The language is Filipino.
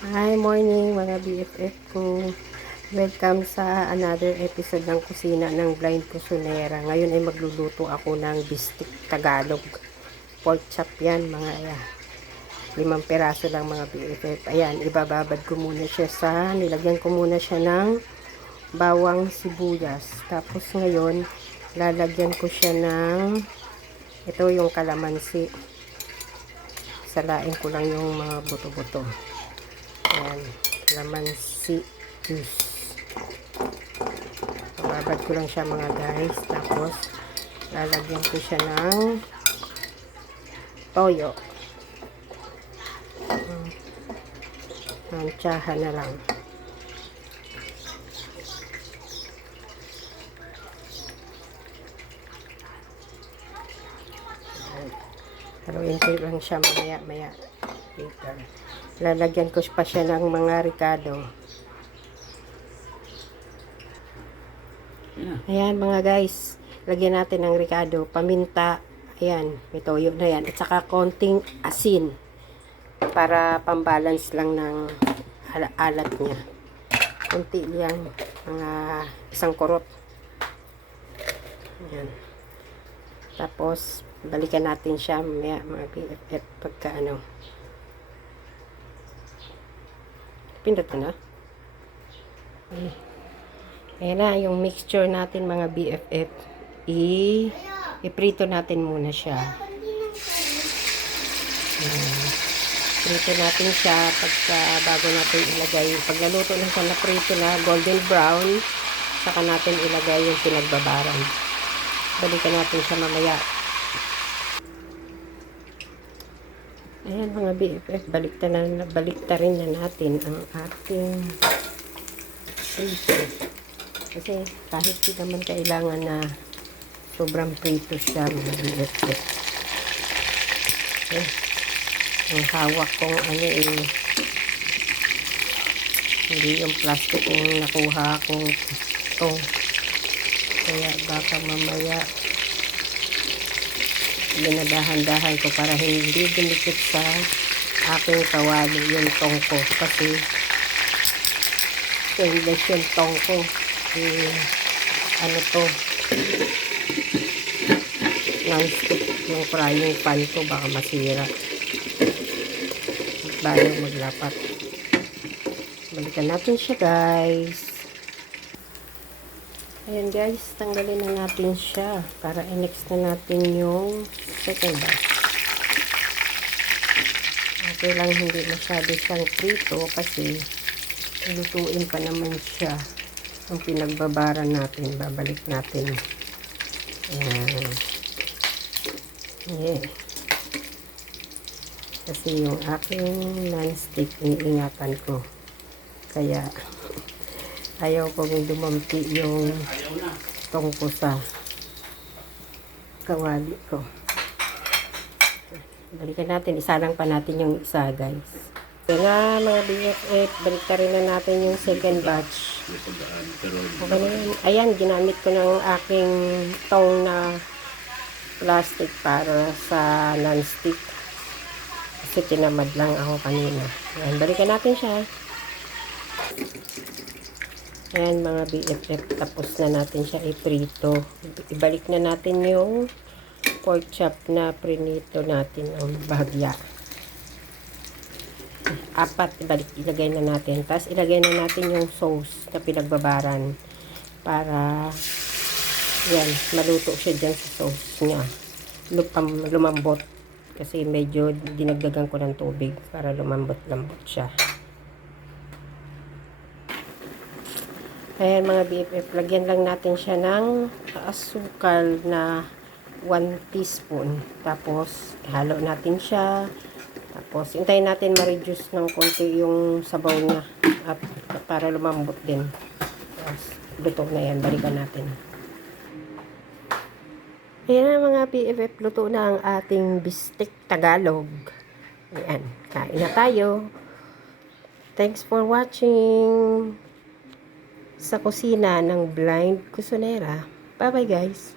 Hi, morning mga BFF ko. Welcome sa another episode ng kusina ng Blind Kusinera. Ngayon ay magluluto ako ng bistik Tagalog. Pork chop yan mga 5 piraso lang mga BFF. Ayan, ibababad ko muna siya nilagyan ko muna siya ng bawang sibuyas. Tapos ngayon, lalagyan ko siya ng, ito yung kalamansi. Salain ko lang yung mga buto-buto. Ayan, kalamansi juice. Babad ko lang siya mga guys. Tapos, lalagyan ko siya ng toyo. Mantsahan na lang. Haluin ko lang siya maya-maya. Later. Lalagyan ko pa siya ng mga ricado. Ayan mga guys. Lagyan natin ng ricado. Paminta. Ayan. May toyo na yan. At saka konting asin. Para pambalance lang ng alat niya. Kunti lang. Mga isang kurot. Ayan. Tapos, balikan natin siya mga BFF pagka ano. Pindot ko na. Ayan na, yung mixture natin mga BFF. I-prito natin muna siya. Prito natin siya bago natin ilagay. Pag naluto na siya na prito na golden brown, saka natin ilagay yung pinagbabaran. Balikan natin siya mamaya. Ayan mga BFF, baliktarin na natin ang ating prito. Kasi kahit di naman kailangan na sobrang prito siya mga BFF. Okay. Ang hawak kong hindi yung plastic yung nakuha kong ito. Kaya baka mamaya dinadahan-dahan ko para hindi dumikit sa aking kawali yung tongko kasi stainless yung tongko ano to non-stick yung frying pan ko baka masira bago maglapat. Balikan natin siya guys. Ayan guys, tanggalin na natin siya para i-next na natin yung second batch. Okay lang hindi masyado siyang prito kasi lutuin pa naman siya. Yung pinagbabaran natin, babalik natin. Ayan. Yeah. Kasi yung aking non-stick iniingatan ko. Kaya ayaw kong dumampi yung tongko sa kawali ko. Balikan natin. Isalang pa natin yung isa guys. Kaya nga mga BFF, baliktarin na natin yung second batch. Okay na yun. Ayan, ginamit ko ng aking tong na plastic para sa non-stick. Kasi tinamad lang ako kanina. Ayan, balikan natin siya. Ayan mga BFF, tapos na natin siya iprito. Ibalik na natin yung pork chop na prinito natin ang bahagya. 4, ilagay na natin. Tapos ilagay na natin yung sauce na pinagbabaran para yan, maluto siya dyan sa sauce niya. Lumambot. Kasi medyo dinagdagan ko ng tubig para lumambot-lambot siya. Ayan mga BFF, lagyan lang natin siya ng asukal na 1 teaspoon. Tapos, halo natin siya. Tapos, hintayin natin ma-reduce ng konti yung sabaw niya. At para lumambot din. Tapos, luto na yan. Balikan natin. Ayan na mga BFF, luto na ang ating bistik Tagalog. Ayan, kain na tayo. Thanks for watching sa kusina ng Blind Kusinera. Bye bye guys.